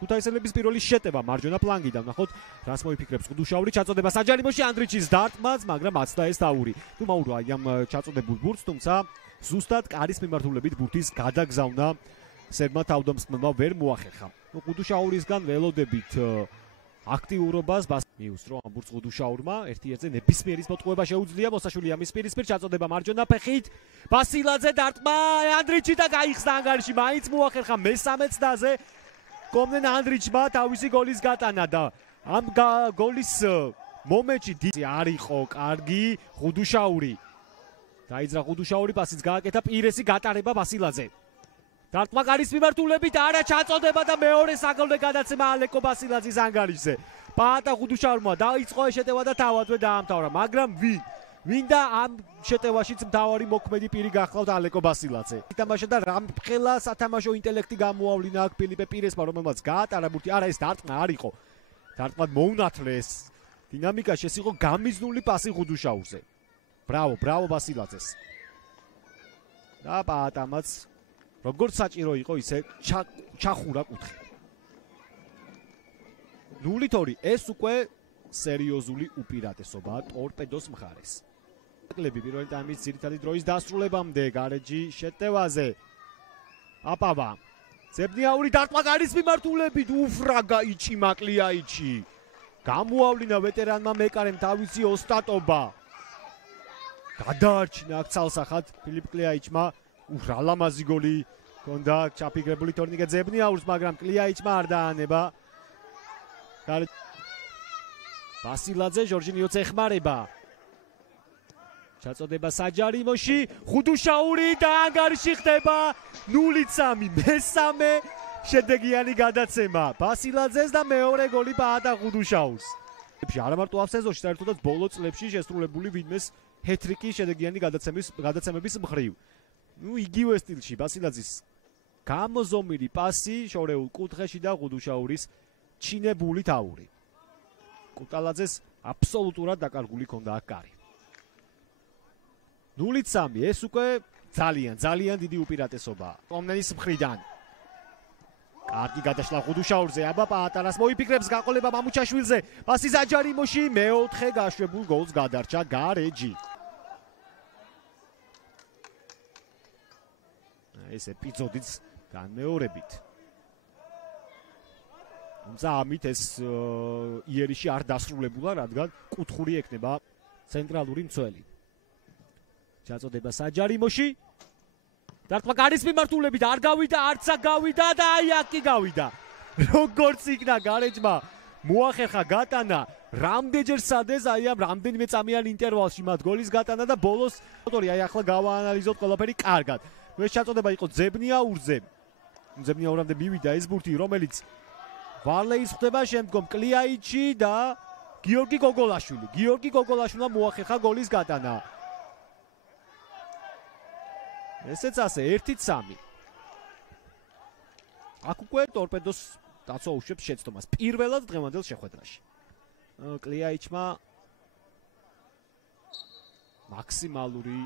ქუთაისელების პირველი შეტევა მარჯვენა ფლანგიდან. ნახოთ, რას მოიფიქრებს ყუდუშაური, ჩაწოდება საჯარიმოში ანდრიჩის დარტყმაც, მაგრამ აცდა ეს თავური. თუ მაურო აი ამ ჩაწოდებულ ბურთს, თუმცა ზუსტად კარის მიმართულებით ბურთის გადაგზავნა სერბმა თავდამსხმელმა ვერ მოახერხა. ყუდუშაურისგან ველოდებით აქტიურობას მიუსწრო ამ ბურთს ყუდუშაურმა, ერთ-ერთზე ნებისმიერის მოტყუება შეუძლია, მოსაშვილი ამის პირისპირ ჩაწოდება მარჯვენა ფეხით. ბასილაძე დარტყმა ანდრიჩი და გაიხსნა ანგარიში, მაინც მოახერხა მესამე ცდაზე. კომნენ ანდრიჩმა თავისი გოლის გატანა და ამ გოლის მომენტში არ იყო კარგი ყუდუშაური. დაიძრა ყუდუშაური, პასიც გააკეთა პირესი გატარება ბასილაძე. დარტყმა კარის მიმართულებით არა ჩაწოდება და მეორე საგოლე გადაცემა ალეკო ბასილაძის ანგარიშზე. პაატა ყუდუშაურმა დაიწყო შეტევა და თავადვე დაამთავრა, მაგრამ ვინ და ამ შეტევაშიც მთავარი მოქმედი პირი გახლავთ ალეკო ბასილაძე. ითამაშა და რამფხელა სათამაშო ინტელექტი გამოავლინა აქ ფილიპე პირესმა, რომელმაც გაატარა ბურთი. არა, ეს დარტყმა არ იყო. დარტყმა მოუნათლეს. დინამიკაში ეს იყო გამიზნული პასი ყუდუშაურზე. ბრავო ბასილაძეს. და პაატამაც როგორც საჭირო იყო, ისე ჩახურა კუთხე. 0-2 ეს უკვე სერიოზული უპირატესობაა ტორპედოს მხარეს. კლები პირველი ტაიმის ძირითადი დროის დასრულებამდე გარეჯი შეტევაზე. აპავა. ზებნიაური დარტყმა კარის მიმართულებით, უფრა გაიჩი მაკლიაიჩი. გამოავლინა ვეტერანმა მეკარემ თავისი ოსტატობა. გადაარჩინა აქ ცალსახად ფილიპ კლიაიჩმა. რა ლამაზი გოლი ჰქონდა ჩაფიქრებული თორნიკე ზებნიაურს, მაგრამ კლიაიჩმა არ დაანება. ბასილაძე ჟორჟინიოც ეხმარება. ჩაწოდება საჯარიმოში, ყუდუშაური და ანგარიში ხდება 0-3 მესამე შედეგიანი გადაცემა. ბასილაძეს და მეორე გოლი პაატა ყუდუშაურს. არა მარტო ამ სეზონში, საერთოდაც ბოლო წლებში შესრულებული ვინმეს ჰეტრიკი შედეგიანი გადაცემების მხრივ. იგივე სტილში ბასილაძის გამოზომილი პასი შორეულ კუთხეში და ყუდუშაურის ჩინებული თავური. კუტალაძეს აბსოლუტურად დაკარგული ჰქონდა აქ კარი. 0-3 ეს უკვე ძალიან დიდი უპირატესობაა კომნენის მხრიდან. კარგი გადაშლა ყუდუშაურზე, აბა პაატარას მოიფიქრებს გაყოლება მამუჩაშვილზე. პასი საჯარიმოში, მეოთხე გაშვებულ გოლს გადარჩა გარეჯი. ეს ეპიზოდიც განმეორებით. თუმცა ამით ეს იერიში არ დასრულებულა, რადგან კუთხური ექნება ცენტრალური მცველი. ჩაწოდება საჯარიმოში. დარტყმა კარის მიმართულებით არ გავიდა, არც გავიდა და აი აქ კი გავიდა. როგორც იქნა გარეჯმა მოახერხა გატანა, რამდენჯერ სადეს აი ამ რამდენიმე წამიან ინტერვალში მათ გოლის გატანა და ბოლოს აი ახლა გავაანალიზოთ ყველაფერი კარგად. ეს ჩაწოდება იყო ზებნიაურზე. ზებნიაურამდე მივიდა ეს ბურთი, რომელიც ვარლეის ხდება, შემდგომ კლიაიჩი და გიორგი გოგოლაშვილი. გიორგი გოგოლაშვილმა მოახერხა გოლის გატანა. ესეც ასე 1-3. აქ უკვე ტორპედოს დაცვა უშვებს შეცდომას პირველად დღევანდელ შეხვედრაში. კლიაიჩმა მაქსიმალური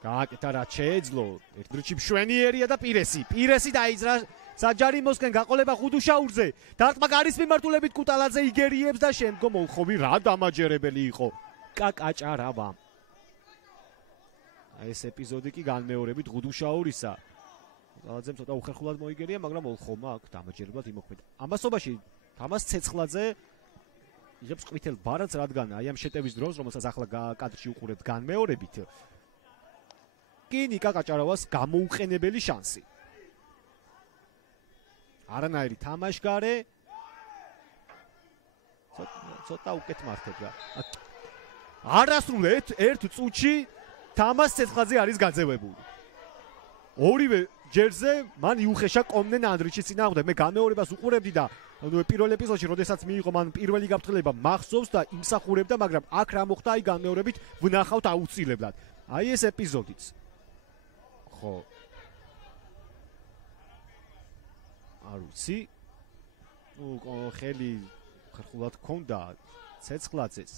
გააკეთა რაც შეეძლო. ერთ-ერთი მშვენიერია და პირესი დაიძრა საჯარიმოსკენ, გაყოლება ყუდუშაურზე. დარტყმა კარის მიმართულებით კუტალაძე იგერიებს და შემდგომ ოლხოვი რა დამაჯერებელი იყო. კაკაჭარავა. ეს ეპიზოდი კი განმეორებით ყუდუშაურისა. კუტალაძემ ცოტა უხერხულად მოიგერია, მაგრამ ოლხოვმა აქ დამაჯერებლად იმოქმედა. ამასობაში თამას ცეცხლაძე იღებს ყვითელ ბარათს, რადგან აი ამ შეტევის დროს, რომელსაც ახლა კადრში უყურებთ განმეორებით, კი ნიკა კაჭარავას გამოუყენებელი შანსი. არანაირი თამაშგარე. ცოტა უკეთ მართებდა. არასრულ ერთ წუთში თამას ცეცხლაძე არის გაძევებული. ორივე ჯერზე მან იუხეშა კომნენ ანდრიჩის წინააღმდეგ. მე გამეორებას უყურებდი და პირველ ეპიზოდში, როდესაც მიიღო მან პირველი გაფრთხილება, მახსოვს და იმსახურებდა, მაგრამ აქ რა მოხდა, აი გამეორებით ვნახავთ აუცილებლად. აი ეს ეპიზოდიც. ხო. არ ვიცი. ხელი ხერხულად ქონდა ცეცხლაძეს.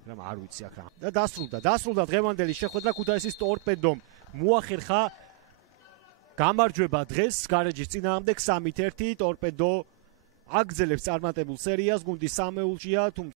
მაგრამ არ ვიცი აქ რა. და დასრულდა დღევანდელი შეხვედრა ქუთაისის ტორპედომ მოახერხა გამარჯვება დღეს გარეჯის წინააღმდეგ 3-1 ტორპედო აგრძელებს წარმატებულ სერიას, გუნდი სამეულშია, თუმცა